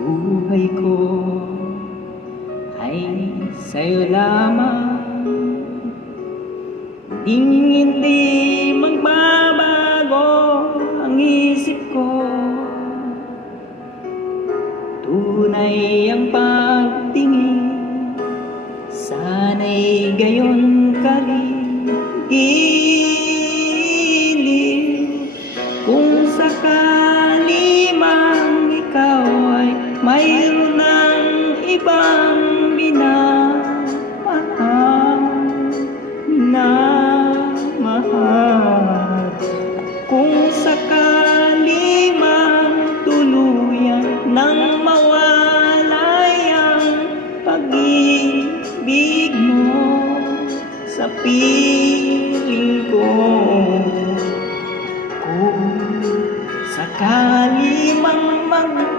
Buhay ko ay sa'yo lamang, hindi magbabago ang isip ko. Tunay ang pagtingin, sana'y gayon kaligilid. Kung sakali mang ikaw ay mayroon ng iba,